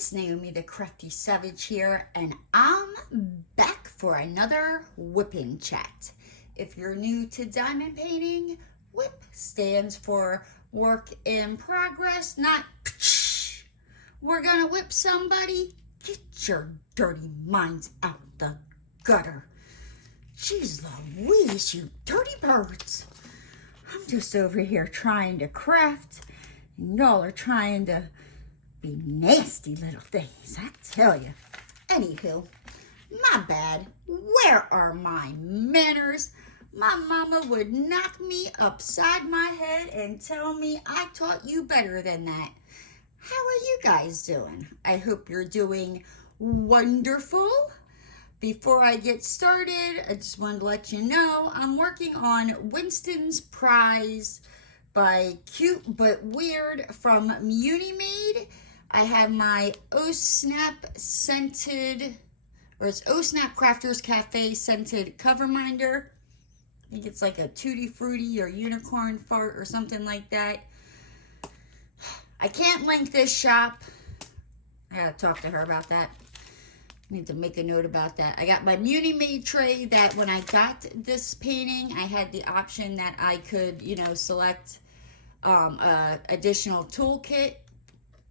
It's Naomi the Crafty Savage here, and I'm back for another whipping chat. If you're new to diamond painting, WHIP stands for work in progress, not psh. We're gonna whip somebody. Get your dirty minds out the gutter. Jeez Louise, you dirty birds. I'm just over here trying to craft, and y'all are trying to be nasty little things, I tell you. Anywho, my bad. Where are my manners? My mama would knock me upside my head and tell me I taught you better than that. How are you guys doing? I hope you're doing wonderful. Before I get started, I just wanted to let you know I'm working on Winston's Prize by Cute But Weird from Munimade. I have my Oh Snap scented, or it's Oh Snap Crafters Cafe scented Coverminder. I think it's like a Tutti Frutti or unicorn fart or something like that. I can't link this shop. I gotta talk to her about that. I need to make a note about that. I got my Munimade tray that when I got this painting, I had the option that I could, select additional toolkit.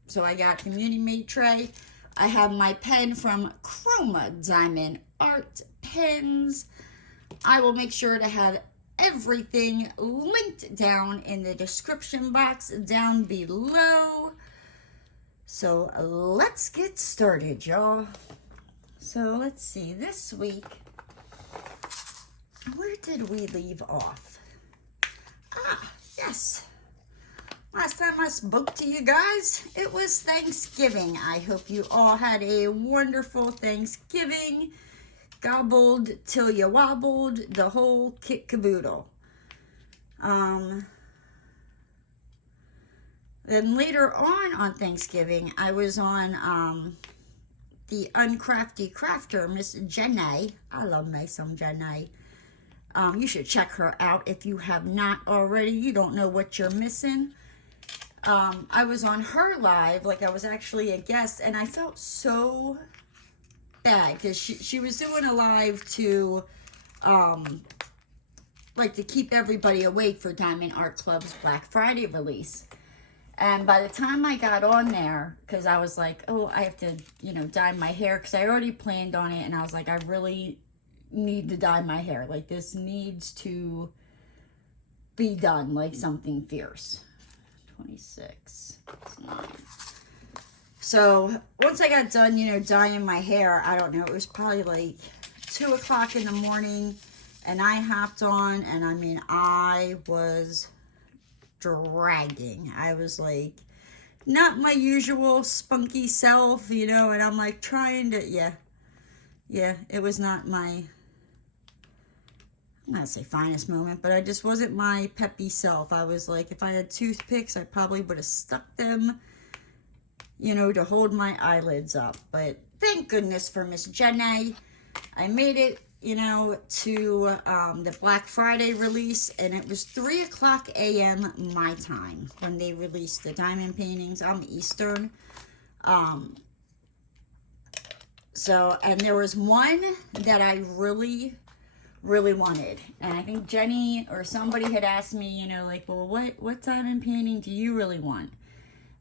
So I got the Munimade tray. I have my pen from Chroma Diamond Art Pens. I will make sure to have everything linked down in the description box down below. So let's get started, y'all. So let's see, this week, where did we leave off? Yes. Last time I spoke to you guys, it was Thanksgiving. I hope you all had a wonderful Thanksgiving. Gobbled till you wobbled, the whole kit caboodle. Then later on Thanksgiving, I was on the Uncrafty Crafter, Miss Jenny. I love me some Jenny. You should check her out if you have not already. You don't know what you're missing. I was on her live, like I was actually a guest, and I felt so bad because she was doing a live to to keep everybody awake for Diamond Art Club's Black Friday release. And by the time I got on there, because I was like, oh, I have to, dye my hair, because I already planned on it, and I was like, I really need to dye my hair. Like, this needs to be done like something fierce. 26. That's 9. So, once I got done, dyeing my hair, I don't know, it was probably like 2 o'clock in the morning, and I hopped on, and I mean, I was dragging. I was like, not my usual spunky self, and I'm like trying to, yeah, it was not my, I'm not gonna say finest moment, but I just wasn't my peppy self. I was like, if I had toothpicks, I probably would have stuck them, to hold my eyelids up. But thank goodness for Miss Jenny. I made it, to the Black Friday release, and it was 3 o'clock a.m. my time when they released the diamond paintings. I'm Eastern. And there was one that I really wanted, and I think Jenny or somebody had asked me, well, what diamond painting do you really want?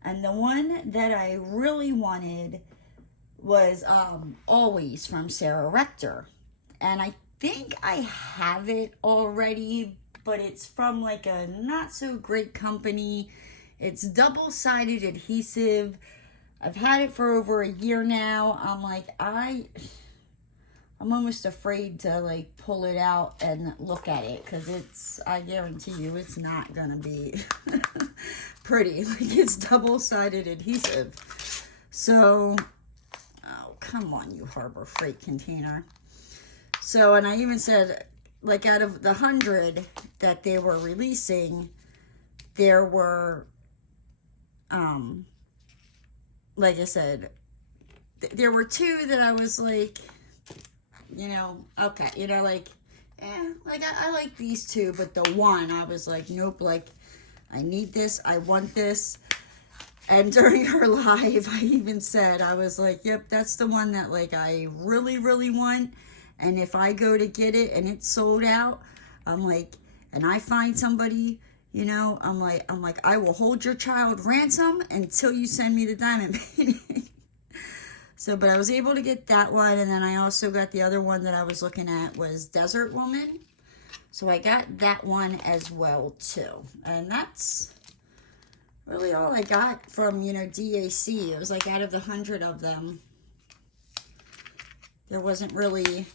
And the one that I really wanted was Always from Sarah Rector. And I think I have it already, but it's from like a not so great company. It's double-sided adhesive. I've had it for over a year now. I'm like, I'm almost afraid to like pull it out and look at it, because I guarantee you it's not gonna be pretty. Like, it's double-sided adhesive. So, oh, come on, you Harbor Freight container. So, and I even said, like, out of the 100 that they were releasing, there were, like I said, there were 2 that I was like, okay, like, I like these 2, but the one, I was like, nope, like, I need this, I want this. And during her live, I even said, I was like, yep, that's the one that like I really, really want. And if I go to get it and it's sold out, I'm like, and I find somebody, you know, I'm like, I will hold your child ransom until you send me the diamond painting. So, but I was able to get that one. And then I also got the other one that I was looking at was Desert Woman. So I got that one as well too. And that's really all I got from, you know, DAC. It was like out of the 100 of them, there wasn't really,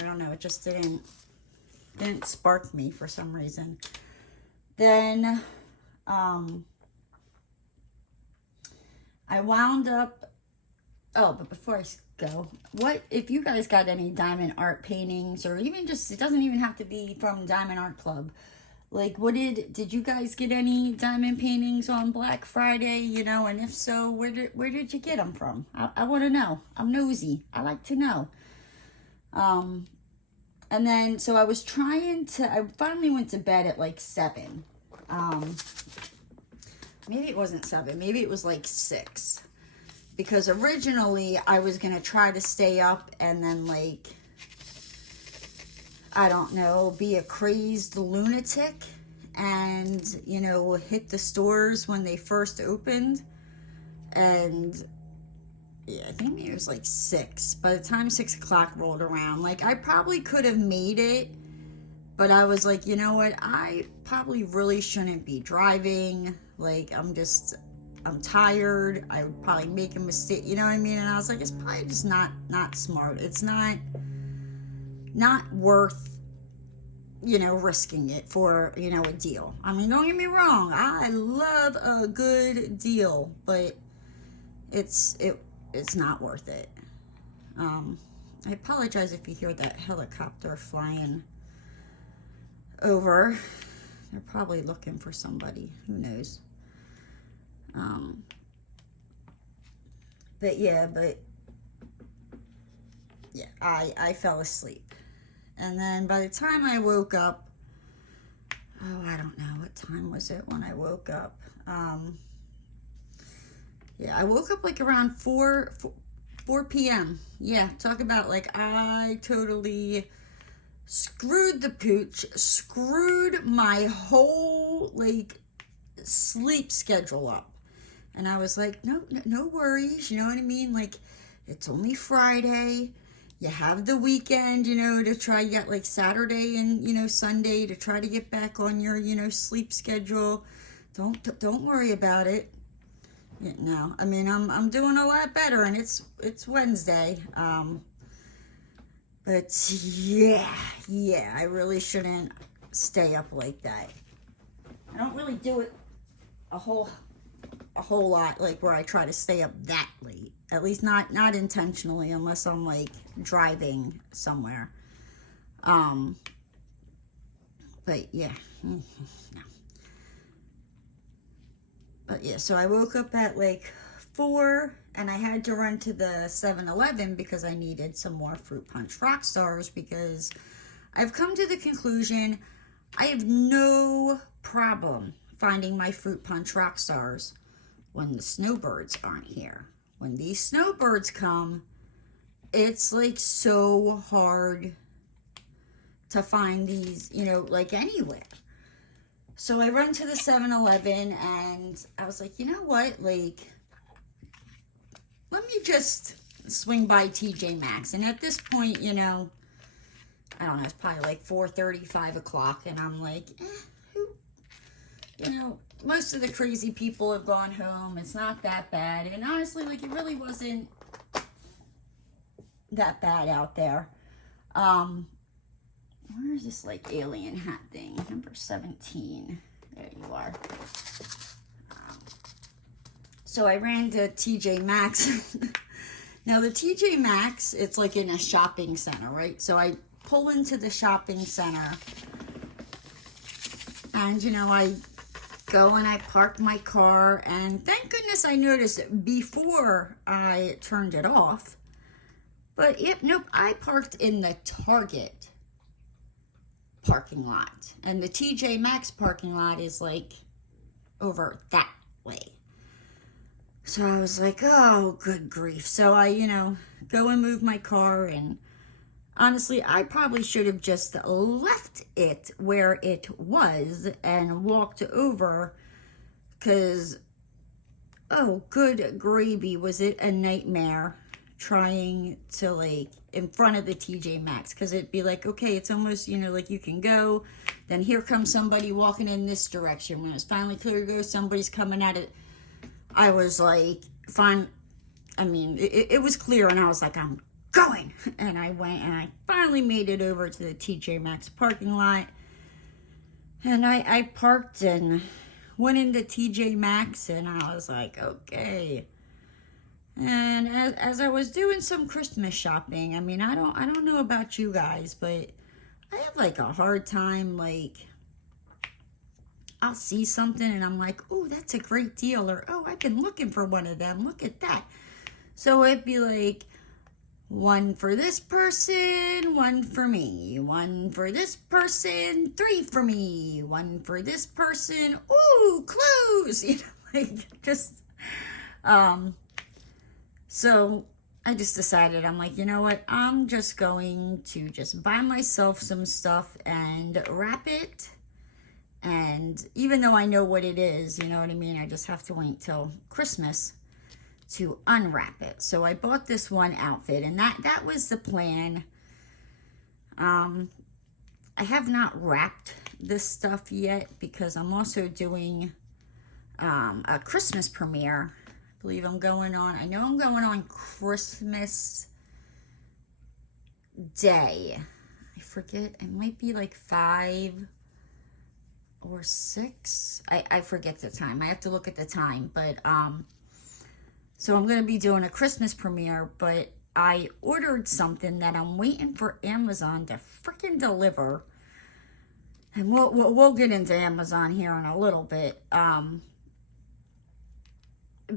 I don't know, it just didn't spark me for some reason. Then I wound up, oh, but before I go, what if you guys got any diamond art paintings, or even just, it doesn't even have to be from Diamond Art Club, like what did you guys get any diamond paintings on Black Friday, you know, and if so, where did you get them from? I want to know. I'm nosy. I like to know. And then, so I was trying to, I finally went to bed at like 7. Maybe it wasn't 7, maybe it was like 6. Because originally I was going to try to stay up and then like, I don't know, be a crazed lunatic and, you know, hit the stores when they first opened. And yeah, I think it was like 6. By the time 6 o'clock rolled around, like I probably could have made it, but I was like, you know what? I probably really shouldn't be driving. Like I'm tired. I would probably make a mistake. You know what I mean? And I was like, it's probably just not smart. It's not worth, you know, risking it for, you know, a deal. I mean, don't get me wrong. I love a good deal, but it's not worth it. I apologize if you hear that helicopter flying over. They're probably looking for somebody. Who knows? But yeah, I fell asleep. And then by the time I woke up, oh, I don't know, what time was it when I woke up? Yeah, I woke up like around 4 p.m. Yeah, talk about like I totally screwed the pooch, screwed my whole like sleep schedule up. And I was like, no worries, you know what I mean? Like, it's only Friday. You have the weekend, you know, to try, you got like Saturday and, you know, Sunday to try to get back on your, you know, sleep schedule. Don't worry about it. Yeah, no, I mean, I'm doing a lot better, and it's Wednesday. But yeah, I really shouldn't stay up like that. I don't really do it a whole lot, like where I try to stay up that late. At least not intentionally, unless I'm like driving somewhere. But yeah, no. But yeah, so I woke up at like 4, and I had to run to the 7-Eleven because I needed some more Fruit Punch Rock Stars, because I've come to the conclusion I have no problem finding my Fruit Punch Rock Stars when the snowbirds aren't here. When these snowbirds come, it's like so hard to find these, you know, like anywhere. So I run to the 7-Eleven, and I was like, you know what, like, let me just swing by TJ Maxx. And at this point, you know, I don't know, it's probably like 4:30, 5 o'clock, and I'm like, you know, most of the crazy people have gone home. It's not that bad. And honestly, like, it really wasn't that bad out there. Where is this, like, alien hat thing? Number 17. There you are. So I ran to TJ Maxx. Now, the TJ Maxx, it's like in a shopping center, right? So I pull into the shopping center, and, you know, I go and I park my car, and thank goodness I noticed before I turned it off. But nope, I parked in the Target parking lot, and the TJ Maxx parking lot is like over that way. So I was like, oh, good grief. So I, go and move my car, and honestly, I probably should have just left it where it was and walked over, because, oh, good gravy, was it a nightmare trying to, like, in front of the TJ Maxx, because it'd be like, okay, it's almost, like, you can go, then here comes somebody walking in this direction. When it's finally clear to go, somebody's coming at it. I was like, fine. I mean, it was clear, and I was like, I'm going. And I went, and I finally made it over to the TJ Maxx parking lot. And I parked and went into TJ Maxx, and I was like, okay. And as I was doing some Christmas shopping, I mean, I don't know about you guys, but I have like a hard time, like, I'll see something and I'm like, oh, that's a great deal, or oh, I've been looking for one of them, look at that. So it'd be like, one for this person, one for me, one for this person, 3 for me, one for this person, ooh, clothes, like, just, so I just decided, I'm like, you know what, I'm just going to just buy myself some stuff and wrap it. And even though I know what it is, you know what I mean, I just have to wait till Christmas to unwrap it. So I bought this one outfit, and that was the plan. I have not wrapped this stuff yet because I'm also doing a Christmas premiere. I believe I'm going on, I know I'm going on Christmas Day. I forget, it might be like 5 or 6. I forget the time. I have to look at the time, but so I'm going to be doing a Christmas premiere, but I ordered something that I'm waiting for Amazon to freaking deliver. And we'll get into Amazon here in a little bit,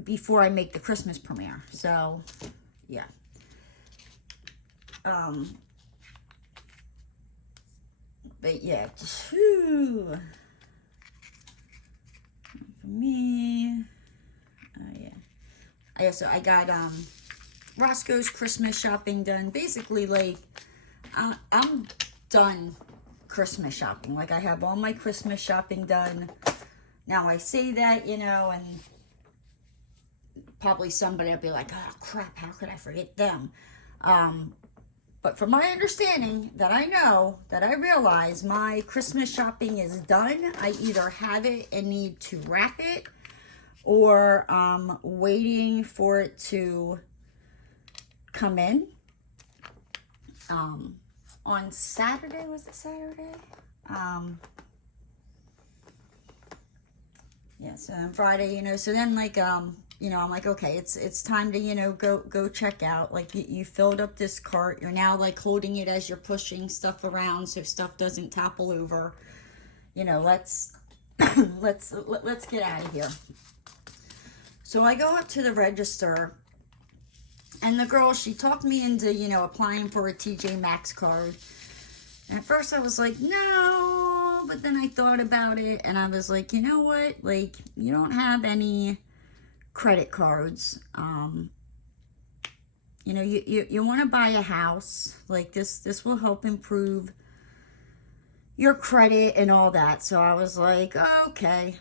before I make the Christmas premiere. So, yeah. But yeah, for me, yeah. I got Roscoe's Christmas shopping done. Basically, like, I'm done Christmas shopping. Like, I have all my Christmas shopping done. Now, I say that, and probably somebody will be like, oh, crap, how could I forget them? But from my understanding, that I realize my Christmas shopping is done. I either have it and need to wrap it, or waiting for it to come in. On Saturday, was it Saturday? Yeah, so on Friday, so then, like, I'm like, okay, it's time to, go check out. Like, you filled up this cart. You're now, like, holding it as you're pushing stuff around so stuff doesn't topple over. Let's get out of here. So I go up to the register, and the girl, she talked me into, applying for a TJ Maxx card. And at first I was like, no, but then I thought about it, and I was like, you know what? Like, you don't have any credit cards. You want to buy a house. Like, this will help improve your credit and all that. So I was like, oh, okay.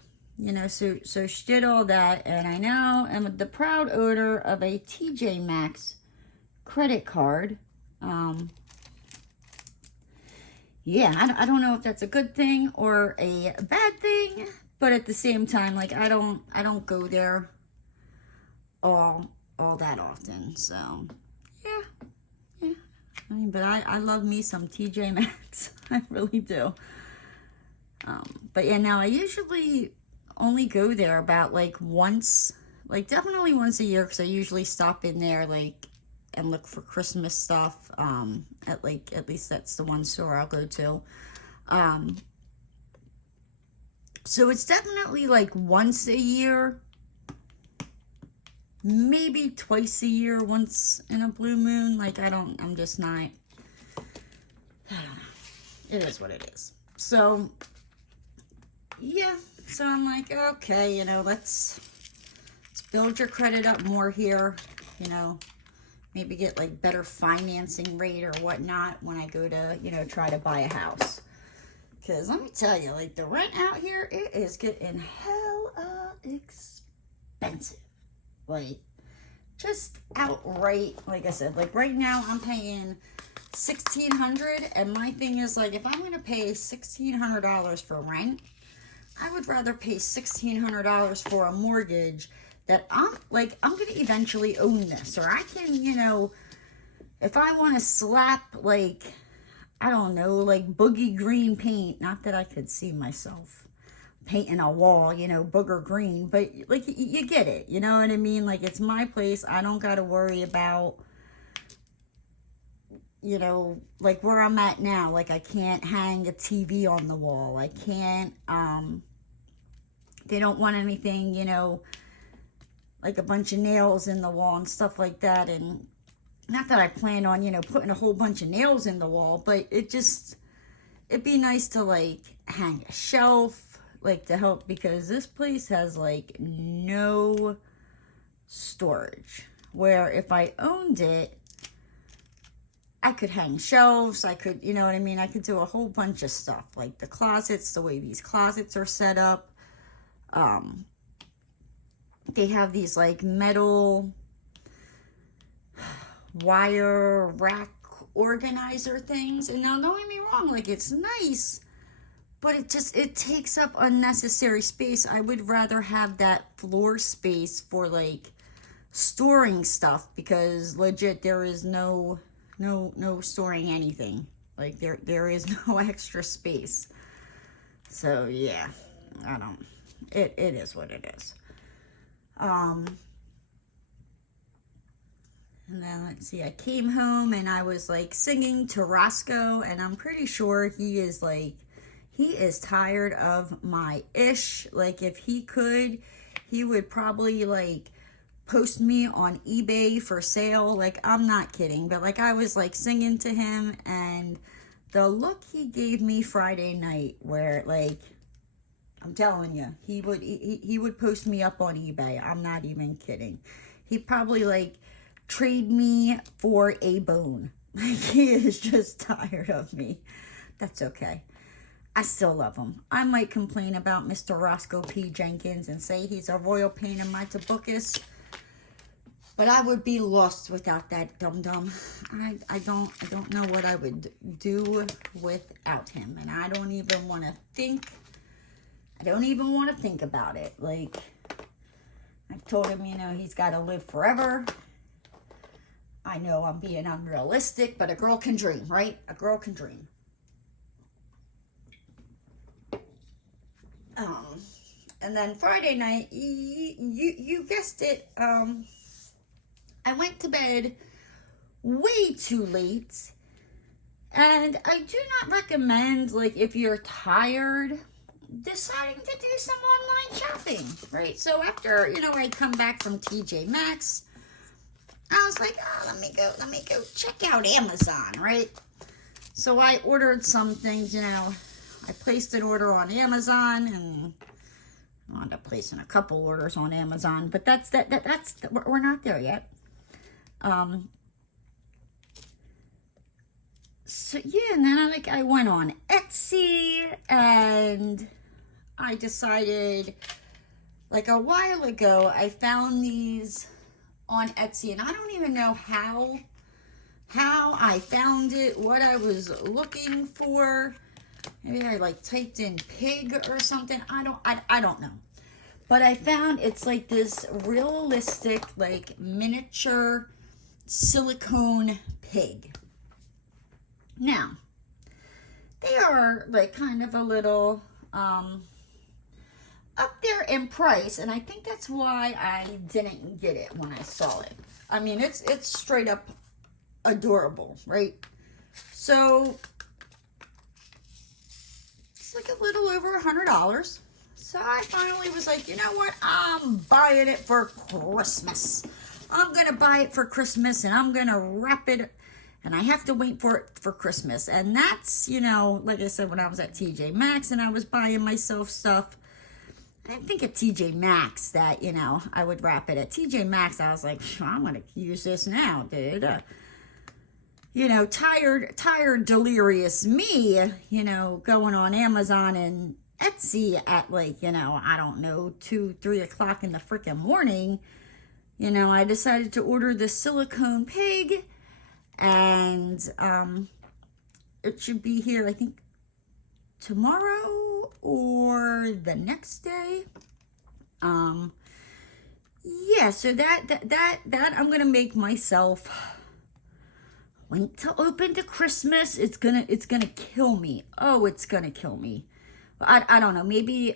So she did all that, and I now am the proud owner of a TJ Maxx credit card. Yeah, I don't know if that's a good thing or a bad thing, but at the same time, like, I don't go there all that often. So yeah. I mean, but I love me some TJ Maxx. I really do. But yeah, now I usually only go there about, like, once, like, definitely once a year, because I usually stop in there, like, and look for Christmas stuff. At least that's the one store I'll go to. So it's definitely, like, once a year, maybe twice a year, once in a blue moon. Like, I'm just not, I don't know. It is what it is. So, yeah. So I'm like, okay, let's build your credit up more here, you know, maybe get like better financing rate or whatnot when I go to, you know, try to buy a house. Because let me tell you, like the rent out here, it is getting hella expensive. Like just outright, like I said, like right now I'm paying $1,600, and my thing is like, if I'm going to pay $1,600 for rent, I would rather pay $1,600 for a mortgage that I'm going to eventually own this, or I can, you know, if I want to slap like, I don't know, like boogie green paint, not that I could see myself painting a wall, you know, booger green, but like you get it, you know what I mean? Like it's my place. I don't got to worry about, you know, like where I'm at now. Like I can't hang a TV on the wall. I can't, they don't want anything, you know, like a bunch of nails in the wall and stuff like that. And not that I plan on, you know, putting a whole bunch of nails in the wall, but it'd be nice to like hang a shelf, like to help, because this place has like no storage, where if I owned it, I could hang shelves, I could, you know what I mean? I could do a whole bunch of stuff, like the closets, the way these closets are set up. They have these like metal wire rack organizer things. And now don't get me wrong, like it's nice, but it takes up unnecessary space. I would rather have that floor space for like storing stuff, because legit there is no storing anything. Like there is no extra space. So yeah, it is what it is. And then let's see, I came home and I was like singing to Roscoe, and I'm pretty sure he is tired of my ish. Like if he could, he would probably like post me on eBay for sale. Like I'm not kidding, but like I was like singing to him, and the look he gave me Friday night, where like, I'm telling you, he would post me up on eBay. I'm not even kidding. He'd probably like trade me for a bone. Like he is just tired of me. That's okay. I still love him. I might complain about Mr. Roscoe P. Jenkins and say he's a royal pain in my tobacco, but I would be lost without that dum-dum. I don't know what I would do without him, and I don't even want to think. I don't even want to think about it. Like, I've told him, you know, he's got to live forever. I know I'm being unrealistic, but a girl can dream, right? A girl can dream. And then Friday night, you guessed it, I went to bed way too late. And I do not recommend, like, if you're tired, deciding to do some online shopping, right? So after, you know, I come back from TJ Maxx, I was like, oh, let me go check out Amazon, right? So I ordered some things, you know, I placed an order on Amazon, and I wound up placing a couple orders on Amazon, but that's we're not there yet. So yeah, and then I went on Etsy, and I decided, like a while ago, I found these on Etsy, and I don't even know how I found it, what I was looking for. Maybe I like typed in pig or something. I don't know. But I found it's like this realistic, like miniature silicone pig. Now, they are like kind of a little up there in price, and I think that's why I didn't get it when I saw it. I mean, it's straight up adorable, right? So it's like a little over $100. So I finally was like, you know what? I'm buying it for Christmas. I'm going to buy it for Christmas, and I'm going to wrap it, and I have to wait for it for Christmas. And that's, you know, like I said, when I was at TJ Maxx and I was buying myself stuff, I didn't think at TJ Maxx that, you know, I would wrap it. At TJ Maxx, I was like, I'm going to use this now, dude. You know, tired, delirious me, you know, going on Amazon and Etsy at like, you know, I don't know, 2, 3 o'clock in the freaking morning. You know, I decided to order the silicone pig, and it should be here, I think, tomorrow or the next day. Yeah, so that I'm gonna make myself wait till open to Christmas. It's gonna kill me. Oh, it's gonna kill me. I don't know, maybe,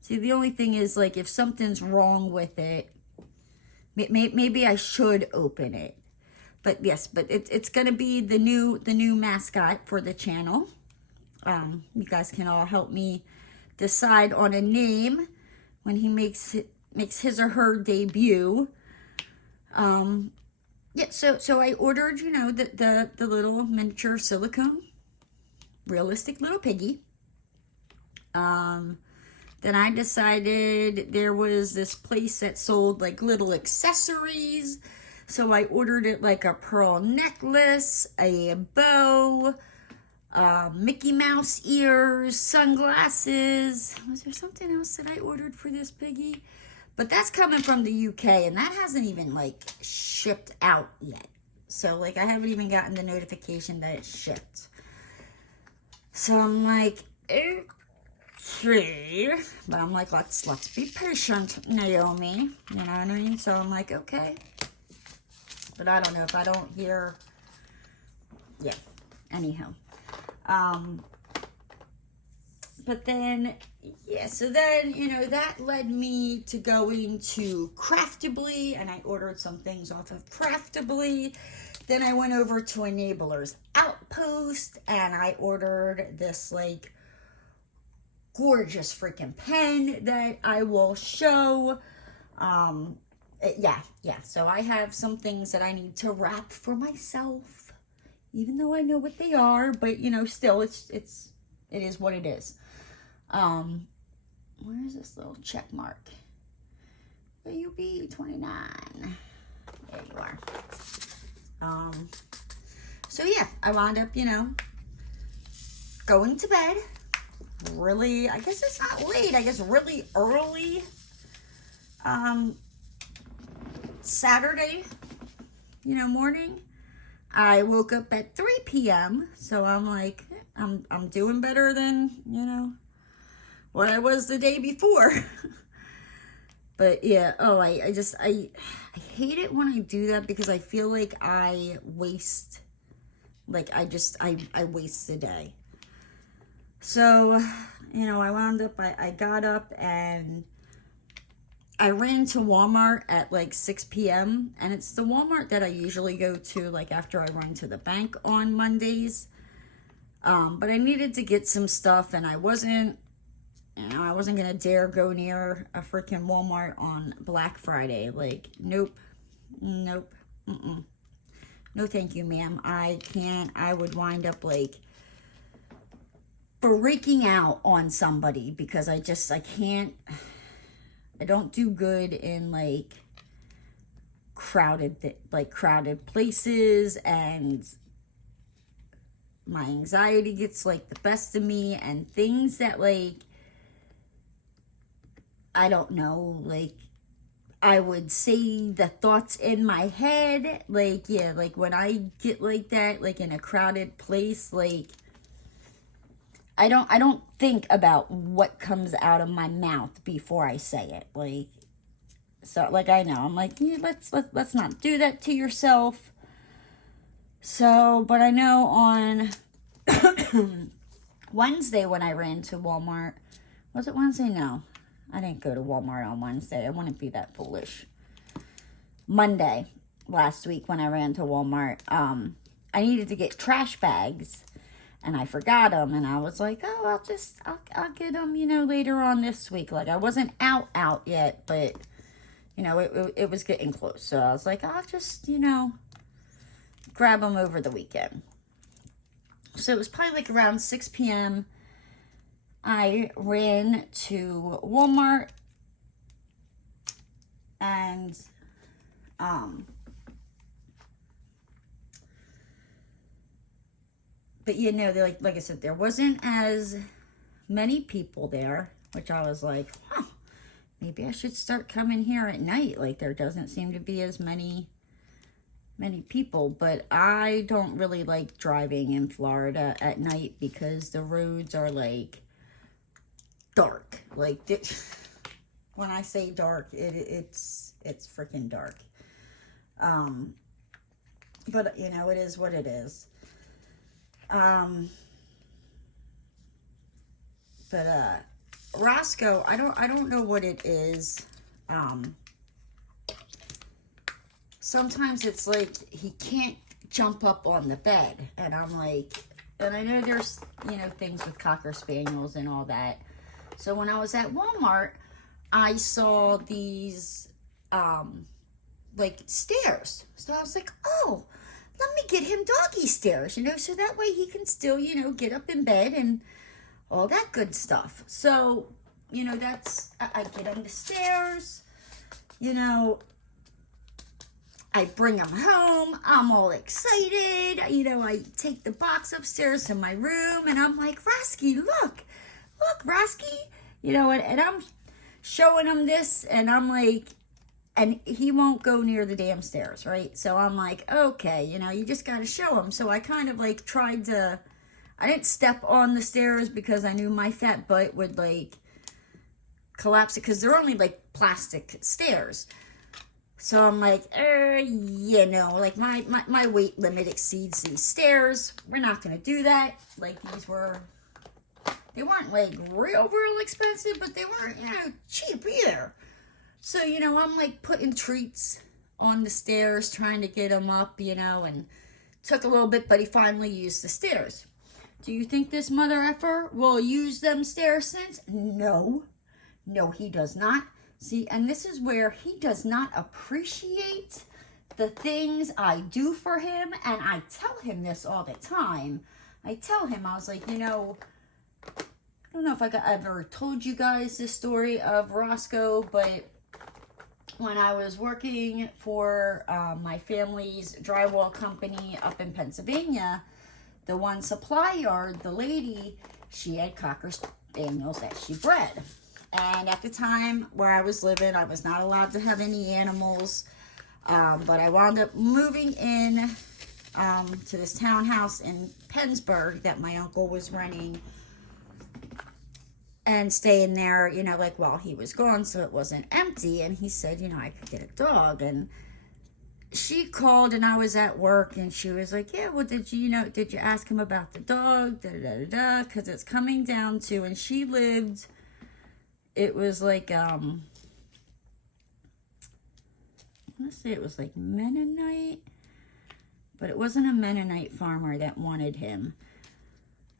see, the only thing is, like, if something's wrong with it, maybe I should open it. But yes, but it's gonna be the new mascot for the channel. You guys can all help me decide on a name when he makes his or her debut. Yeah, so I ordered, you know, the little miniature silicone realistic little piggy. Then I decided there was this place that sold like little accessories. So I ordered it, like a pearl necklace, a bow, Mickey Mouse ears, sunglasses. Was there something else that I ordered for this piggy? But that's coming from the UK, and that hasn't even, like, shipped out yet. So, like, I haven't even gotten the notification that it's shipped. So I'm like, okay. But I'm like, let's be patient, Naomi. You know what I mean? So I'm like, okay. But I don't know if I don't hear, yeah, anyhow. But then, yeah, so then, you know, that led me to going to Craftably, and I ordered some things off of Craftably. Then I went over to Enabler's Outpost, and I ordered this, like, gorgeous freaking pen that I will show. Yeah, so I have some things that I need to wrap for myself, even though I know what they are, but, you know, still, it is what it is. Where is this little check mark? Will you be 29? There you are. So yeah, I wound up, you know, going to bed really, I guess it's not late, I guess really early, Saturday, you know, morning. I woke up at 3 p.m. So I'm like, I'm doing better than, you know, what I was the day before. But yeah, oh, I hate it when I do that, because I feel like I waste, like, I waste the day. So, you know, I wound up, I got up and I ran to Walmart at like 6 p.m. And it's the Walmart that I usually go to, like, after I run to the bank on Mondays. But I needed to get some stuff, and I wasn't gonna dare go near a freaking Walmart on Black Friday. Like, nope. No thank you, ma'am. I can't. I would wind up, like, freaking out on somebody, because I can't. I don't do good in, like, crowded places, and my anxiety gets, like, the best of me, and things that, like, I don't know, like, I would say the thoughts in my head, like, yeah, like, when I get like that, like, in a crowded place, like, I don't think about what comes out of my mouth before I say it, like, so, like, I know, I'm like, yeah, let's not do that to yourself. So, but I know on Wednesday when I ran to Walmart, was it Wednesday? No, I didn't go to Walmart on Wednesday. I wouldn't be that foolish. Monday, last week when I ran to Walmart, I needed to get trash bags, and I forgot them, and I was like, oh, I'll get them, you know, later on this week. Like, I wasn't out yet, but, you know, it was getting close. So I was like, I'll just, you know, grab them over the weekend. So it was probably like around 6 p.m. I ran to Walmart and but you know, like I said, there wasn't as many people there, which I was like, huh, maybe I should start coming here at night. Like, there doesn't seem to be as many people. But I don't really like driving in Florida at night because the roads are like dark. Like, when I say dark, it's freaking dark. But you know, it is what it is. But Roscoe, I don't know what it is. Sometimes it's like he can't jump up on the bed, and I'm like, and I know there's, you know, things with Cocker Spaniels and all that. So when I was at Walmart, I saw these like stairs. So I was like, oh, let me get him doggy stairs, you know, so that way he can still, you know, get up in bed and all that good stuff. So, you know, that's, I get him the stairs, you know, I bring him home, I'm all excited, you know, I take the box upstairs to my room, and I'm like, Rosky, look, Rosky, you know, and I'm showing him this, and I'm like, and he won't go near the damn stairs, right? So I'm like, okay, you know, you just got to show him. So I kind of like tried to, I didn't step on the stairs because I knew my fat butt would like collapse it, because they're only like plastic stairs. So I'm like, you know, like my weight limit exceeds these stairs. We're not going to do that. Like, they weren't like real expensive, but they weren't, you know, cheap either. So, you know, I'm like putting treats on the stairs, trying to get him up, you know, and took a little bit, but he finally used the stairs. Do you think this mother effer will use them stairs since? No, he does not. See, and this is where he does not appreciate the things I do for him, and I tell him this all the time. I tell him, I was like, you know, I don't know if I ever told you guys this story of Roscoe, but when I was working for my family's drywall company up in Pennsylvania, the one supply yard, the lady, she had Cocker Spaniels that she bred. And at the time where I was living, I was not allowed to have any animals. But I wound up moving in to this townhouse in Pennsburg that my uncle was renting, and staying there, you know, like while he was gone, so it wasn't empty. And he said, you know, I could get a dog. And she called, and I was at work, and she was like, yeah, well, did you ask him about the dog? Because it's coming down to, and she lived, it was like, I want to say it was like Mennonite, but it wasn't a Mennonite farmer that wanted him.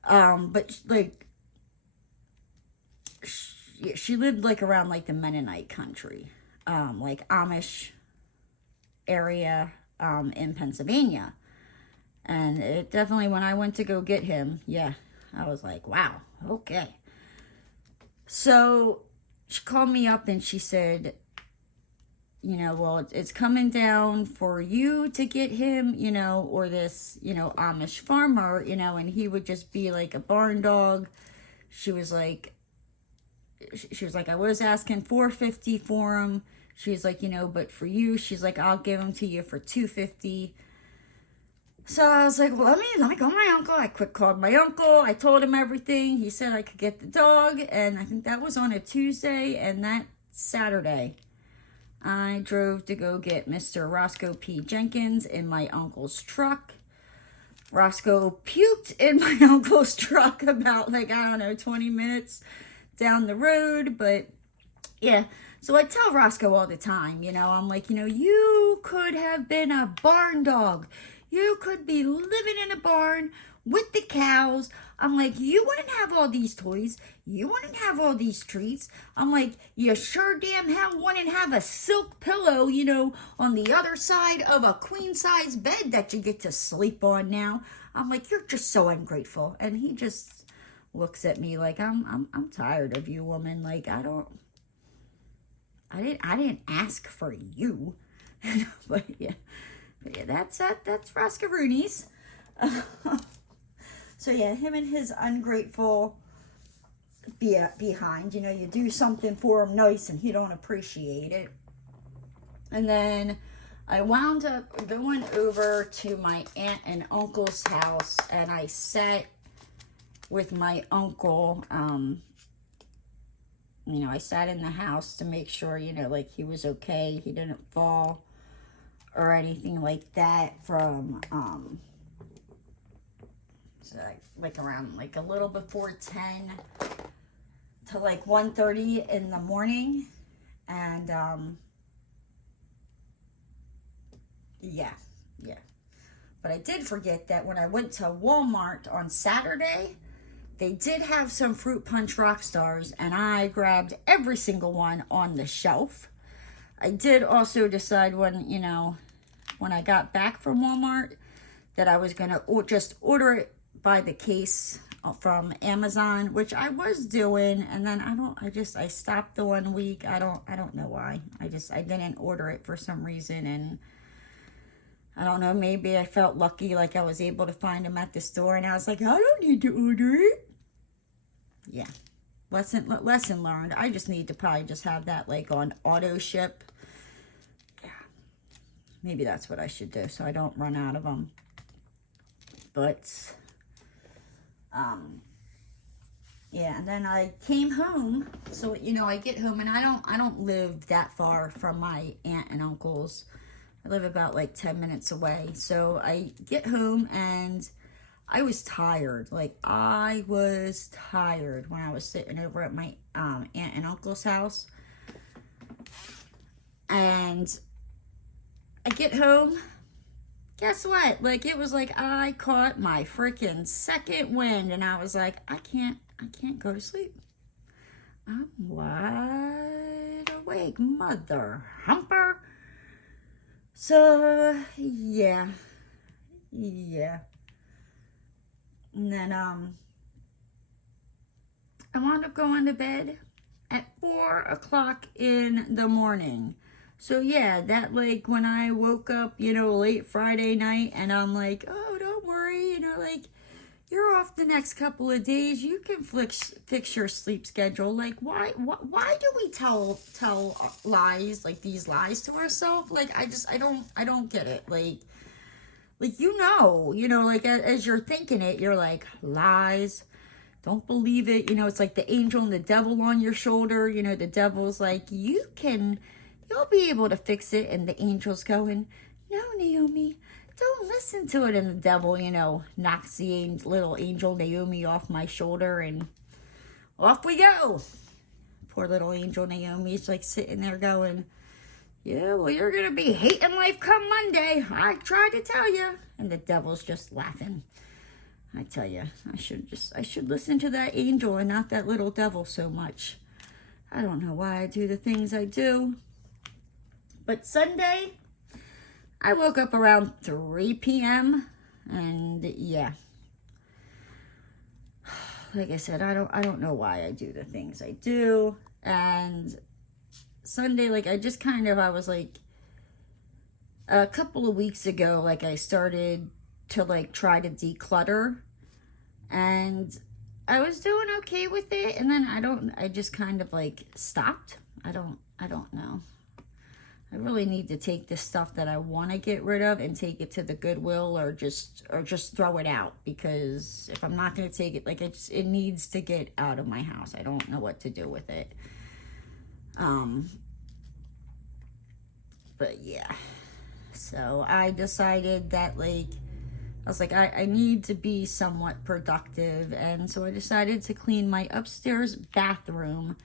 But like, she lived like around like the Mennonite country, like Amish area, in Pennsylvania. And it definitely, when I went to go get him, yeah, I was like, wow, okay. So she called me up and she said, you know, well, it's coming down for you to get him, you know, or this, you know, Amish farmer, you know, and he would just be like a barn dog. She was like, I was asking $450 for him. She's like, you know, but for you, she's like, I'll give him to you for $250. So I was like, well, let me call my uncle. I quick called my uncle. I told him everything. He said I could get the dog, and I think that was on a Tuesday, and that Saturday, I drove to go get Mr. Roscoe P. Jenkins in my uncle's truck. Roscoe puked in my uncle's truck about, like, I don't know, 20 minutes down the road. But yeah, so I tell Roscoe all the time, you know, I'm like, you know, you could have been a barn dog. You could be living in a barn with the cows. I'm like, you wouldn't have all these toys. You wouldn't have all these treats. I'm like, you sure damn hell wouldn't have a silk pillow, you know, on the other side of a queen-size bed that you get to sleep on now. I'm like, you're just so ungrateful. And he just looks at me like I'm tired of you, woman. Like I didn't ask for you. But yeah, that's Roscaroonies. So yeah, him and his ungrateful behind. You know, you do something for him nice and he don't appreciate it. And then I wound up going over to my aunt and uncle's house, and I sat with my uncle. You know, I sat in the house to make sure, you know, like he was okay. He didn't fall or anything like that from, so like around like a little before 10 to like 1:30 in the morning. And, yeah. But I did forget that when I went to Walmart on Saturday, they did have some Fruit Punch Rockstars, and I grabbed every single one on the shelf. I did also decide when, you know, when I got back from Walmart that I was going to just order it by the case from Amazon, which I was doing, and then I stopped the 1 week. I don't know why. I didn't order it for some reason, and I don't know, maybe I felt lucky, like I was able to find them at the store, and I was like, I don't need to order it. Yeah, lesson learned. I just need to probably just have that like on auto ship. Yeah, maybe that's what I should do so I don't run out of them. But, yeah, and then I came home. So, you know, I get home, and I don't live that far from my aunt and uncle's. I live about like 10 minutes away. So I get home, and I was tired. Like, I was tired when I was sitting over at my aunt and uncle's house. And I get home. Guess what? Like, it was like I caught my freaking second wind, and I was like, I can't go to sleep. I'm wide awake, mother humper. So, yeah. And then, I wound up going to bed at 4 o'clock in the morning. So, yeah, that, like, when I woke up, you know, late Friday night, and I'm like, oh, don't worry, you know, like, you're off the next couple of days. You can fix your sleep schedule. Like, why do we tell lies, like these lies to ourselves? Like, I don't get it. Like, you know, like as you're thinking it, you're like, lies. Don't believe it. You know, it's like the angel and the devil on your shoulder. You know, the devil's like, you'll be able to fix it. And the angel's going, no, Naomi, don't listen to it. And the devil, you know, knocks the little angel Naomi off my shoulder, and off we go. Poor little angel Naomi's like sitting there going, yeah, well, you're going to be hating life come Monday. I tried to tell you. And the devil's just laughing. I tell you, I should listen to that angel and not that little devil so much. I don't know why I do the things I do. But Sunday, I woke up around 3 p.m. and yeah. Like I said, I don't know why I do the things I do. And Sunday, like, I was like, a couple of weeks ago, like, I started to, like, try to declutter, and I was doing okay with it, and then I just kind of, like, stopped. I don't know. I really need to take the stuff that I want to get rid of and take it to the Goodwill, or just throw it out, because if I'm not going to take it, like, it needs to get out of my house. I don't know what to do with it. But yeah, so I decided that, like, I was like, I need to be somewhat productive, and so I decided to clean my upstairs bathroom,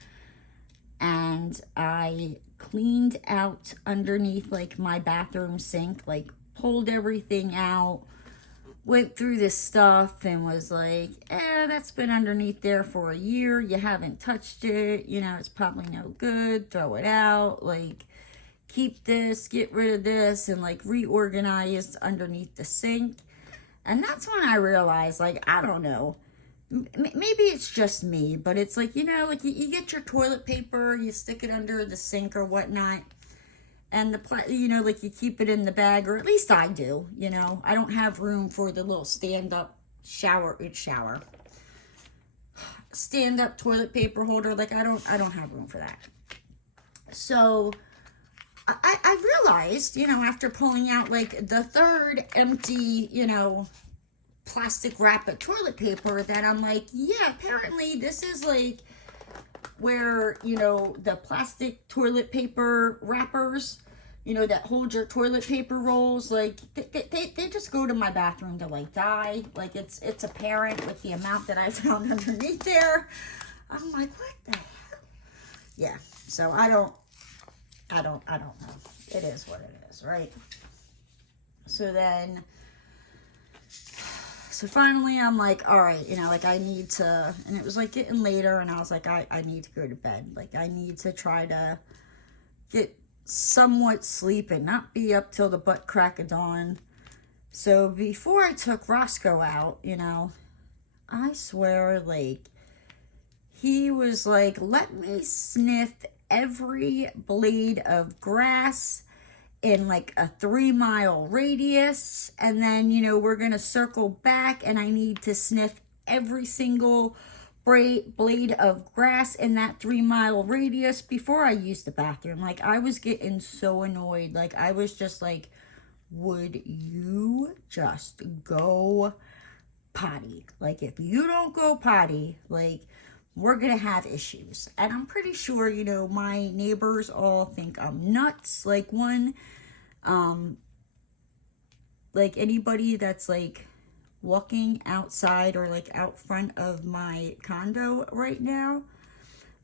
and I cleaned out underneath, like, my bathroom sink, like, pulled everything out, went through this stuff, and was like, that's been underneath there for a year, you haven't touched it, you know, it's probably no good, throw it out, like, keep this, get rid of this, and, like, reorganized underneath the sink. And that's when I realized, like, I don't know, maybe it's just me, but it's like, you know, like you get your toilet paper, you stick it under the sink or whatnot, and you know, like you keep it in the bag, or at least I do, you know. I don't have room for the little stand-up stand-up toilet paper holder. Like I don't have room for that. So I realized, you know, after pulling out like the third empty, you know, plastic wrap of toilet paper, that I'm like, yeah, apparently this is like where, you know, the plastic toilet paper wrappers, you know, that hold your toilet paper rolls, like they just go to my bathroom to like die. Like it's apparent with the amount that I found underneath there. I'm like, what the hell? Yeah, so I don't know. It is what it is, right? So finally I'm like, all right, you know, like I need to, and it was like getting later, and I was like, I need to go to bed. Like I need to try to get somewhat sleep and not be up till the butt crack of dawn. So before I took Roscoe out, you know, I swear, like, he was like, let me sniff every blade of grass in like a 3-mile radius, and then, you know, we're gonna circle back and I need to sniff every single blade of grass in that 3-mile radius before I use the bathroom. Like I was getting so annoyed. Like I was just like, would you just go potty? Like if you don't go potty, like we're gonna have issues. And I'm pretty sure, you know, my neighbors all think I'm nuts. Like like anybody that's like walking outside or like out front of my condo right now,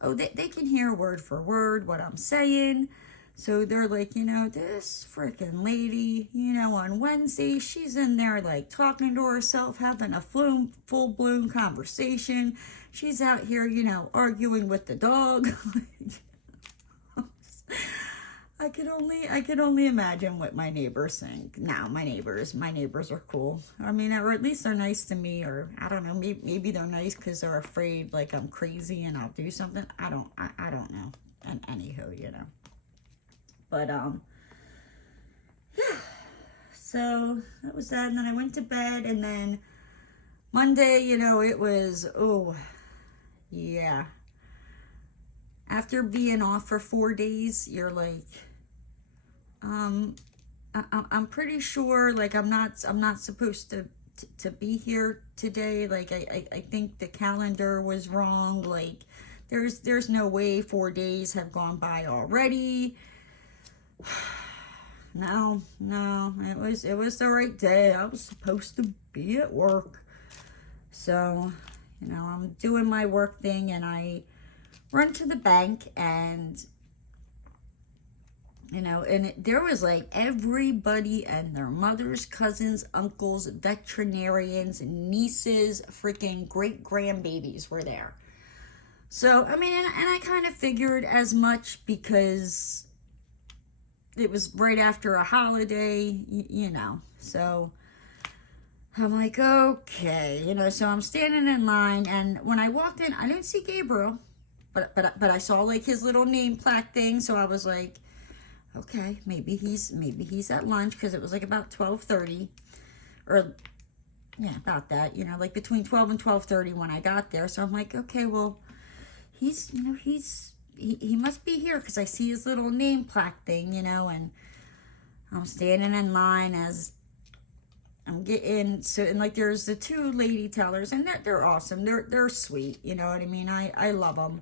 oh, they can hear word for word what I'm saying. So they're like, you know, this freaking lady, you know, on Wednesday, she's in there like talking to herself, having a full-blown conversation. She's out here, you know, arguing with the dog. I could only imagine what my neighbors think. Now, my neighbors are cool. I mean, or at least they're nice to me, or I don't know, maybe they're nice because they're afraid like I'm crazy and I'll do something. I don't know. And anywho, you know. But yeah. So that was that, and then I went to bed, and then Monday, you know, it was, oh yeah. After being off for 4 days, you're like, I'm pretty sure, like, I'm not supposed to be here today. Like, I think the calendar was wrong. Like, there's no way 4 days have gone by already. No, it was the right day. I was supposed to be at work. So, you know, I'm doing my work thing, and I run to the bank, and you know, and there was like everybody and their mothers, cousins, uncles, veterinarians, nieces, freaking great grandbabies were there. So I mean, and I kind of figured as much because it was right after a holiday, you know. So I'm like, okay, you know. So I'm standing in line, and when I walked in, I didn't see Gabriel. But I saw like his little name plaque thing, so I was like, okay, maybe he's at lunch, because it was like about 12:30, or yeah, about that, you know, like between 12 and 12:30 when I got there. So I'm like, okay, well, he must be here, because I see his little name plaque thing, you know. And I'm standing in line as I'm getting, so, and like there's the two lady tellers, and they're awesome. They're sweet, you know what I mean? I love them.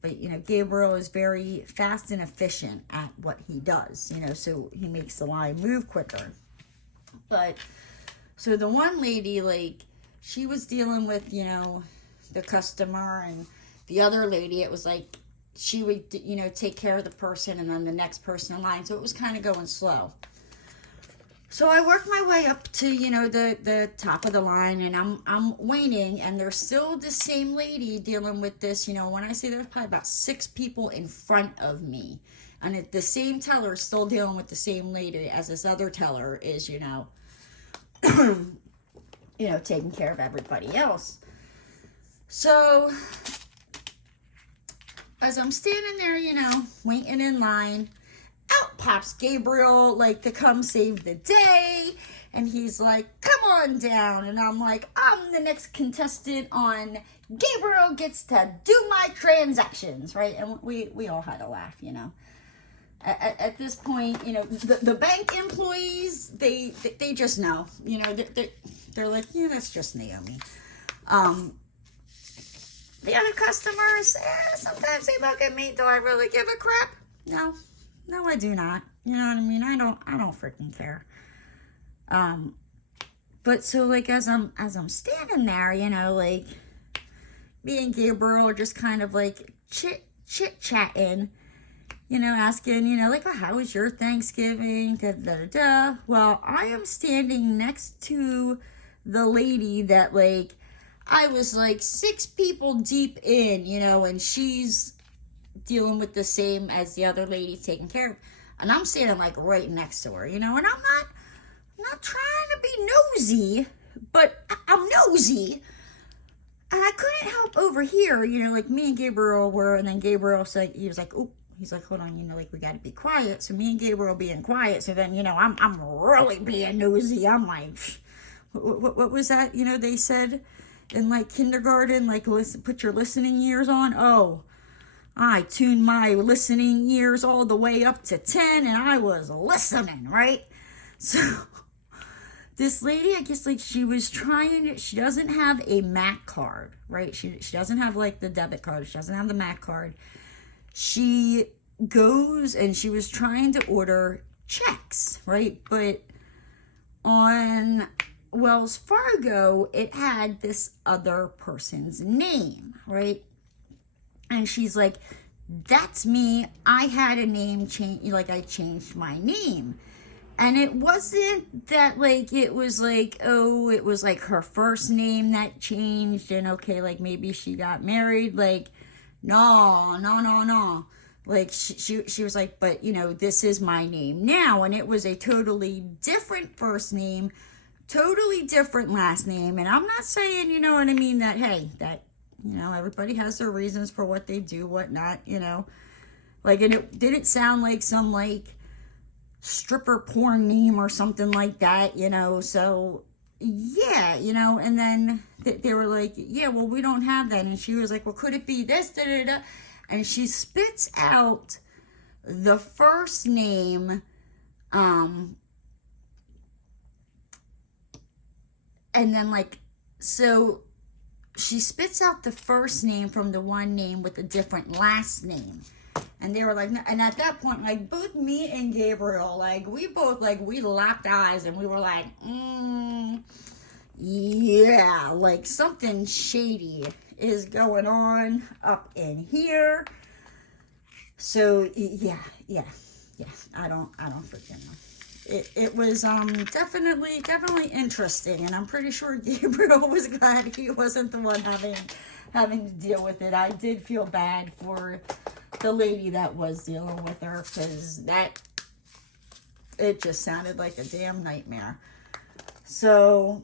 But, you know, Gabriel is very fast and efficient at what he does, you know, so he makes the line move quicker. But, so the one lady, like, she was dealing with, you know, the customer, and the other lady, it was like, she would, you know, take care of the person, and then the next person in line, so it was kind of going slow. So I worked my way up to, you know, the top of the line, and I'm waiting, and there's still the same lady dealing with this, you know. When I say there's probably about 6 people in front of me, and the same teller is still dealing with the same lady as this other teller is, you know, you know, taking care of everybody else. So as I'm standing there, you know, waiting in line, out pops Gabriel, like, to come save the day. And he's like, come on down. And I'm like, I'm the next contestant on Gabriel Gets to Do My Transactions, right? And we all had a laugh, you know. At this point, you know, the bank employees, they just know, you know, they're like, yeah, that's just Naomi. The other customers, sometimes they look at me. Do I really give a crap? No, I do not. You know what I mean? I don't freaking care. But so, like, as I'm standing there, you know, like, me and Gabriel are just kind of like chit-chatting, you know, asking, you know, like, oh, how was your Thanksgiving? Da, da, da, da. Well, I am standing next to the lady that, like, I was like 6 people deep in, you know, and she's dealing with the same as the other lady taking care of. And I'm standing like right next to her, you know, and I'm not trying to be nosy, but I'm nosy. And I couldn't help overhear, you know, like me and Gabriel were, and then Gabriel said, he was like, oh, he's like, hold on, you know, like, we got to be quiet. So me and Gabriel being quiet. So then, you know, I'm really being nosy. I'm like, what was that? You know, they said in like kindergarten, like, listen, put your listening ears on. Oh, I tuned my listening ears all the way up to 10 and I was listening, right? So this lady, I guess, like, she doesn't have a MAC card, right? She doesn't have like the debit card. She doesn't have the MAC card. She goes and she was trying to order checks, right? But on Wells Fargo, it had this other person's name, right? And she's like, that's me. I had a name change, like, I changed my name. And it wasn't that, like, it was like, oh, it was like her first name that changed, and okay, like, maybe she got married. Like, no. Like, she was like, but, you know, this is my name now. And it was a totally different first name, totally different last name. And I'm not saying, you know what I mean, that, hey, that, you know, everybody has their reasons for what they do, whatnot, you know. Like, and it didn't sound like some, like, stripper porn name or something like that, you know. So, yeah, you know. And then they were like, yeah, well, we don't have that. And she was like, well, could it be this? Da, da, da. And she spits out the first name, and then, like, so she spits out the first name from the one name with a different last name. And they were like, and at that point, like, both me and Gabriel, like, we both, like, we locked eyes and we were like, yeah, like, something shady is going on up in here. So, yeah, I don't freaking know. It was definitely interesting, and I'm pretty sure Gabriel was glad he wasn't the one having to deal with it. I did feel bad for the lady that was dealing with her, because it just sounded like a damn nightmare. So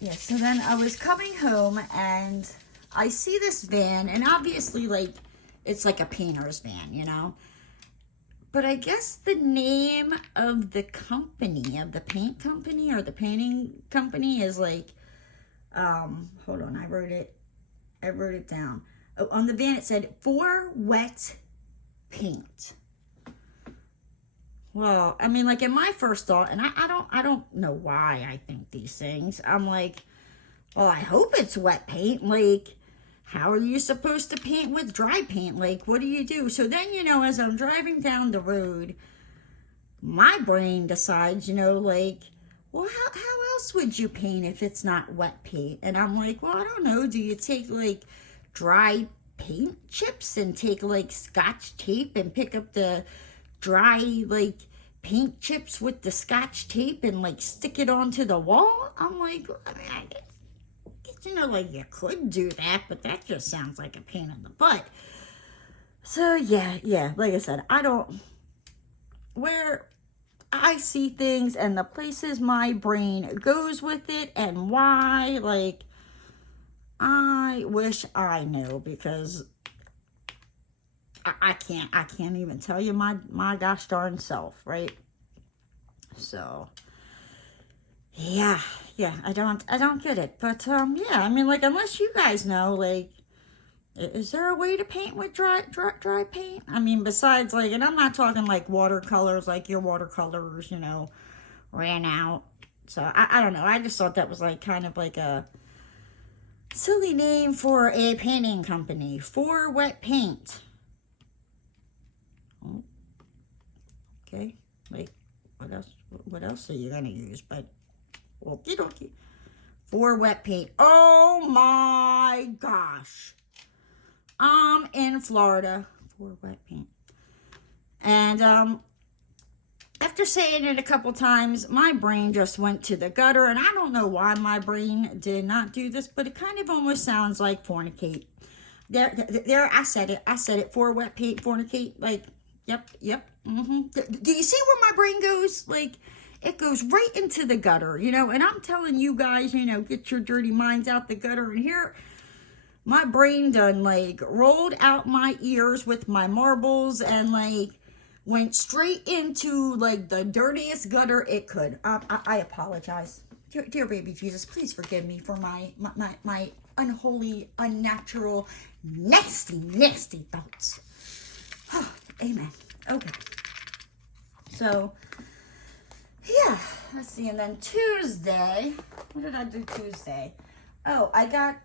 yeah, so then I was coming home and I see this van, and obviously, like, it's like a painter's van, you know. But I guess the name of the company, of the paint company or the painting company, is like, hold on, I wrote it down. Oh, on the van it said, For Wet Paint. Well, I mean, like, in my first thought, and I don't know why I think these things. I'm like, well, I hope it's wet paint. Like, how are you supposed to paint with dry paint? Like, what do you do? So then, you know, as I'm driving down the road, my brain decides, you know, like, well, how else would you paint if it's not wet paint? And I'm like, well, I don't know. Do you take, like, dry paint chips and take, like, Scotch tape and pick up the dry, like, paint chips with the Scotch tape and, like, stick it onto the wall? I'm like, I mean, I guess, you know, like, you could do that, but that just sounds like a pain in the butt. So, yeah, like I said, where I see things and the places my brain goes with it and why, like, I wish I knew, because I can't even tell you my gosh darn self, right? So yeah, I don't get it. But yeah, I mean, like, unless you guys know, like, is there a way to paint with dry paint? I mean, besides, like, and I'm not talking like watercolors, like your watercolors, you know, ran out. So I don't know. I just thought that was like kind of like a silly name for a painting company. For wet paint. Oh, okay. Like, what else are you gonna use? But okie dokie. For wet paint. Oh my gosh. I'm in Florida for wet paint. And after saying it a couple times, my brain just went to the gutter, and I don't know why my brain did not do this, but it kind of almost sounds like fornicate. There, I said it, for wet paint, fornicate, like, yep, Do you see where my brain goes? Like, it goes right into the gutter, you know, and I'm telling you guys, you know, get your dirty minds out the gutter, and here, my brain done, like, rolled out my ears with my marbles, and, like, went straight into, like, the dirtiest gutter it could. I apologize. Dear baby Jesus, please forgive me for my unholy, unnatural, nasty thoughts. Amen. Okay. So, yeah. Let's see. And then Tuesday. What did I do Tuesday? Oh, I got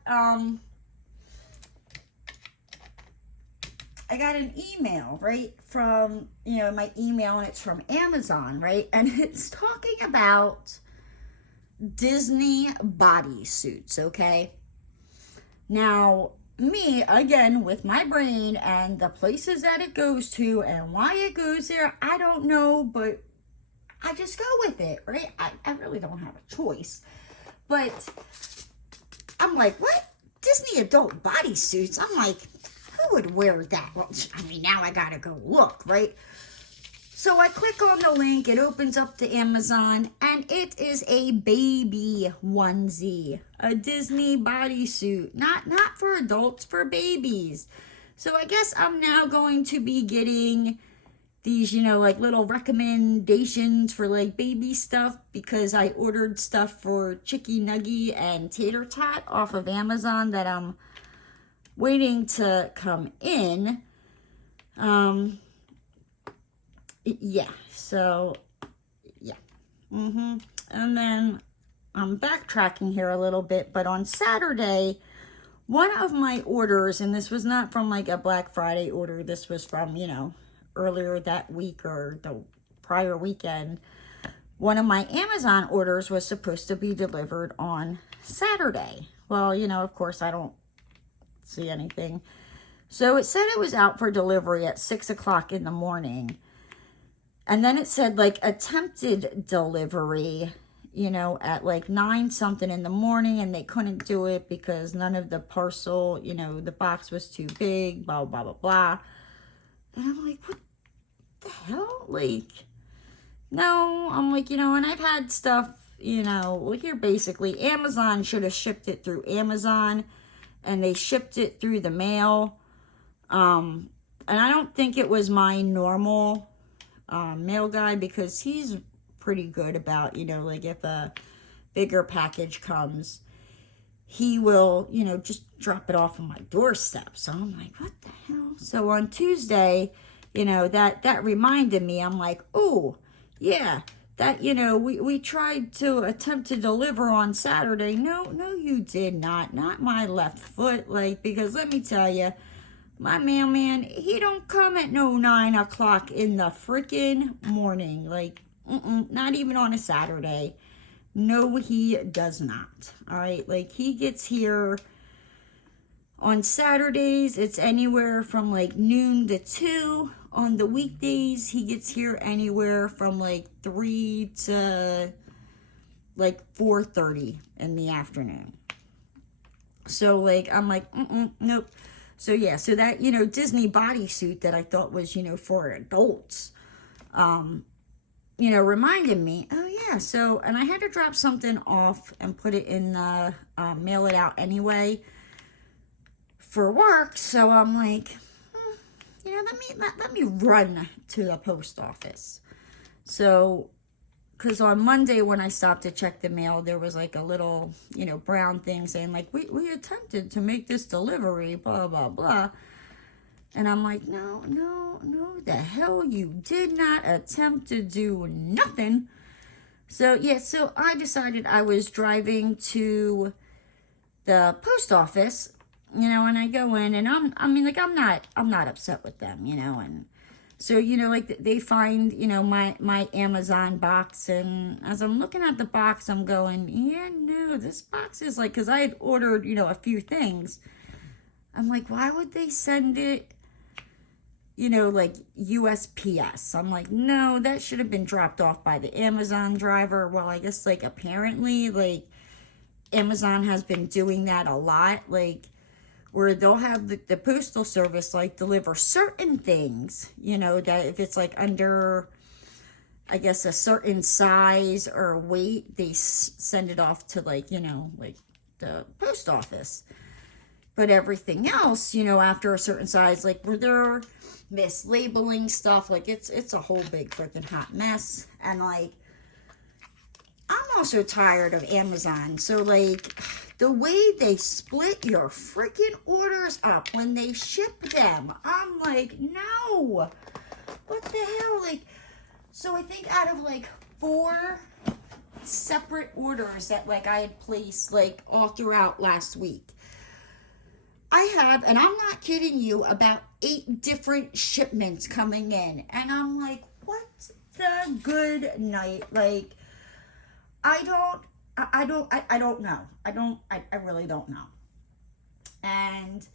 an email, right, from, you know, my email, and it's from Amazon, right, and it's talking about Disney bodysuits, okay? Now, me, again, with my brain and the places that it goes to and why it goes there, I don't know, but I just go with it, right? I really don't have a choice. But I'm like, what? Disney adult bodysuits? I'm like, who would wear that? Well, I mean, now I gotta go look, right? So I click on the link, it opens up to Amazon, and it is a baby onesie, a Disney bodysuit, not for adults, for babies. So I guess I'm now going to be getting these, you know, like little recommendations for like baby stuff, because I ordered stuff for Chicky Nuggy and Tater Tot off of Amazon that I'm waiting to come in. Yeah, so, yeah. And then I'm backtracking here a little bit, but on Saturday, one of my orders, and this was not from like a Black Friday order, this was from, you know, earlier that week or the prior weekend, one of my Amazon orders was supposed to be delivered on Saturday. Well, you know, of course, I don't see anything. So it said it was out for delivery at 6 o'clock in the morning. And then it said, like, attempted delivery, you know, at like 9 something in the morning, and they couldn't do it because none of the parcel, you know, the box was too big, blah, blah, blah, blah. And I'm like, what the hell? Like, no, I'm like, you know, and I've had stuff, you know, well, here basically, Amazon should have shipped it through Amazon, and they shipped it through the mail. And I don't think it was my normal mail guy, because he's pretty good about, you know, like if a bigger package comes, he will, you know, just drop it off on my doorstep. So I'm like, what the hell? So on Tuesday, you know, that reminded me, I'm like, oh, yeah, that, you know, we tried to attempt to deliver on Saturday. No, you did not my left foot, like, because let me tell you, my mailman, he don't come at no 9 o'clock in the freaking morning. Like, not even on a Saturday. No, he does not. All right, like, he gets here on Saturdays. It's anywhere from like noon to 2. On the weekdays, he gets here anywhere from like 3 to like 4:30 in the afternoon. So, like, I'm like, nope. So, yeah, so that, you know, Disney bodysuit that I thought was, you know, for adults, you know, reminded me, oh, yeah, so, and I had to drop something off and put it in the, mail it out anyway. for work. So I'm like, you know, let me run to the post office. So, because on Monday when I stopped to check the mail, there was like a little, you know, brown thing saying like, we attempted to make this delivery, blah, blah, blah. And I'm like, no, the hell you did not attempt to do nothing. So, yeah, so I decided I was driving to the post office, you know, and I go in and I'm not upset with them, you know, and so, you know, like they find, you know, my Amazon box, and as I'm looking at the box, I'm going, yeah, no, this box is like, because I had ordered, you know, a few things. I'm like, why would they send it, you know, like USPS? I'm like, no, that should have been dropped off by the Amazon driver. Well, I guess like apparently like Amazon has been doing that a lot, like where they'll have the postal service like deliver certain things, you know, that if it's like under, I guess, a certain size or weight, they send it off to like, you know, like the post office. But everything else, you know, after a certain size, like where they're mislabeling stuff, like it's a whole big freaking hot mess. And like, I'm also tired of Amazon. So like, the way they split your freaking orders up when they ship them, I'm like, no, what the hell? Like, so I think out of like 4 separate orders that like I had placed like all throughout last week, I have, and I'm not kidding you, about 8 different shipments coming in. And I'm like, what the good night? Like, I don't know. I really don't know. And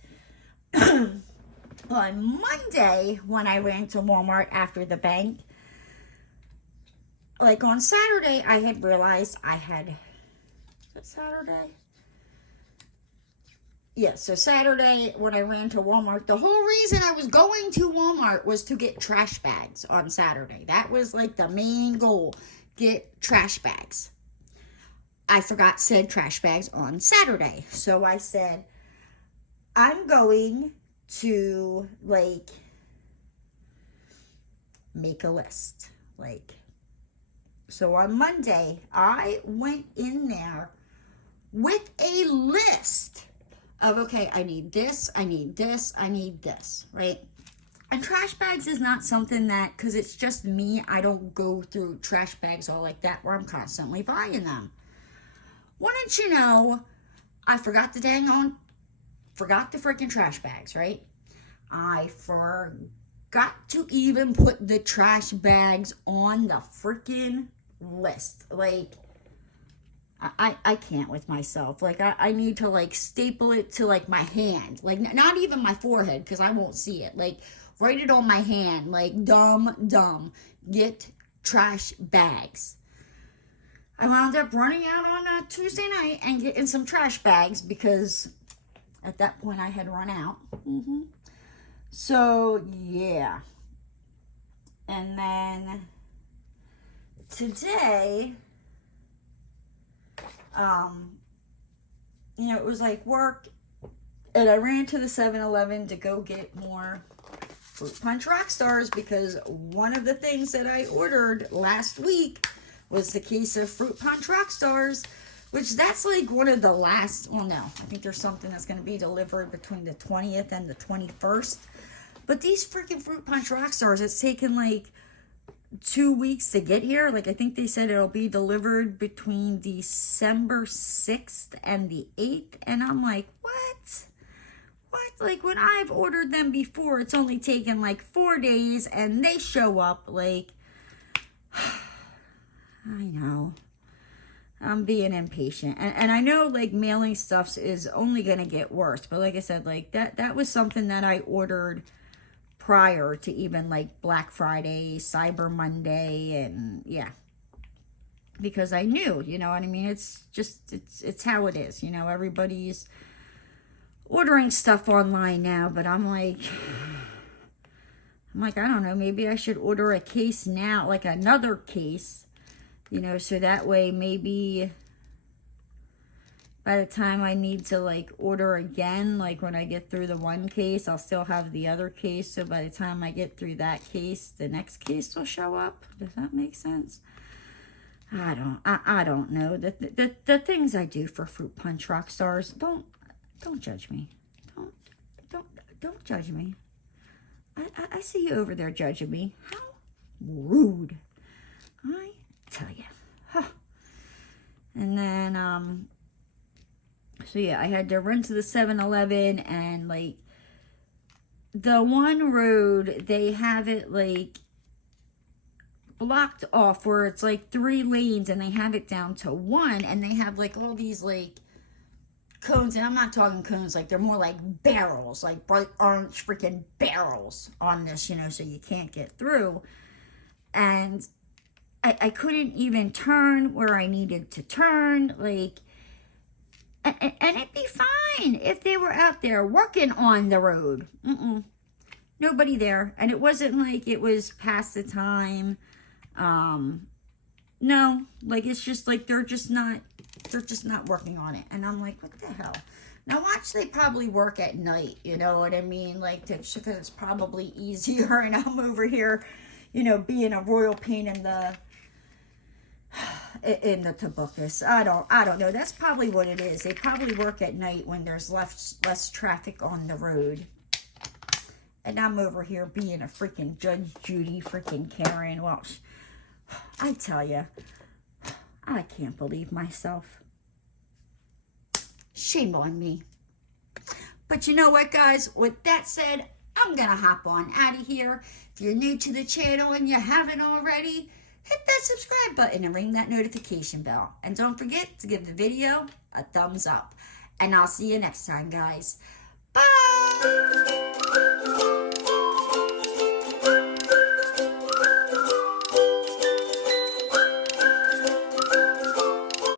on Monday, when I ran to Walmart after the bank, like on Saturday, I had realized I had, is it Saturday? Yeah, so Saturday when I ran to Walmart, the whole reason I was going to Walmart was to get trash bags on Saturday. That was like the main goal, get trash bags. I forgot said trash bags on Saturday. So I said, I'm going to like make a list. Like, so on Monday, I went in there with a list of, okay, I need this, I need this, I need this, right? And trash bags is not something that, because it's just me, I don't go through trash bags all like that where I'm constantly buying them. Wouldn't you know, I forgot the freaking trash bags, right? I forgot to even put the trash bags on the freaking list. Like, I can't with myself. Like, I need to, like, staple it to, like, my hand. Like, not even my forehead, because I won't see it. Like, write it on my hand. Like, dumb. Get trash bags. I wound up running out on a Tuesday night and getting some trash bags, because at that point I had run out. So, yeah. And then today, you know, it was like work, and I ran to the 7-Eleven to go get more Fruit Punch Rock Stars, because one of the things that I ordered last week was the case of Fruit Punch Rock Stars, which that's like one of the last, well, no, I think there's something that's going to be delivered between the 20th and the 21st. But these freaking Fruit Punch Rock Stars, it's taken like 2 weeks to get here. Like, I think they said it'll be delivered between December 6th and the 8th. And I'm like, what? Like, when I've ordered them before, it's only taken like 4 days and they show up. Like, I know. I'm being impatient. And I know, like, mailing stuff is only going to get worse. But like I said, like, that was something that I ordered prior to even, like, Black Friday, Cyber Monday, and, yeah. Because I knew, you know what I mean? It's just, it's how it is. You know, everybody's ordering stuff online now. But I'm like, I don't know. Maybe I should order a case now, like another case. You know, so that way maybe by the time I need to like order again, like when I get through the one case, I'll still have the other case. So by the time I get through that case, the next case will show up. Does that make sense? I don't know. The things I do for Fruit Punch rock stars, don't judge me. Don't judge me. I see you over there judging me. How rude. I tell you. Huh. And then, so yeah, I had to run to the 7-Eleven, and like the one road, they have it like blocked off where it's like 3 lanes, and they have it down to 1, and they have like all these like cones, and I'm not talking cones, like they're more like barrels, like bright orange freaking barrels on this, you know, so you can't get through. And I couldn't even turn where I needed to turn, like, and it'd be fine if they were out there working on the road. Nobody there, and it wasn't like it was past the time. No, like it's just like they're just not working on it, and I'm like, what the hell? Now watch, they probably work at night, you know what I mean? Like, because it's probably easier, and I'm over here, you know, being a royal pain in the tobacco. I don't know. That's probably what it is. They probably work at night when there's less traffic on the road. And I'm over here being a freaking Judge Judy freaking Karen. Well, I tell you, I can't believe myself. Shame on me. But you know what, guys? With that said, I'm going to hop on out of here. If you're new to the channel and you haven't already, hit that subscribe button and ring that notification bell. And don't forget to give the video a thumbs up. And I'll see you next time, guys. Bye!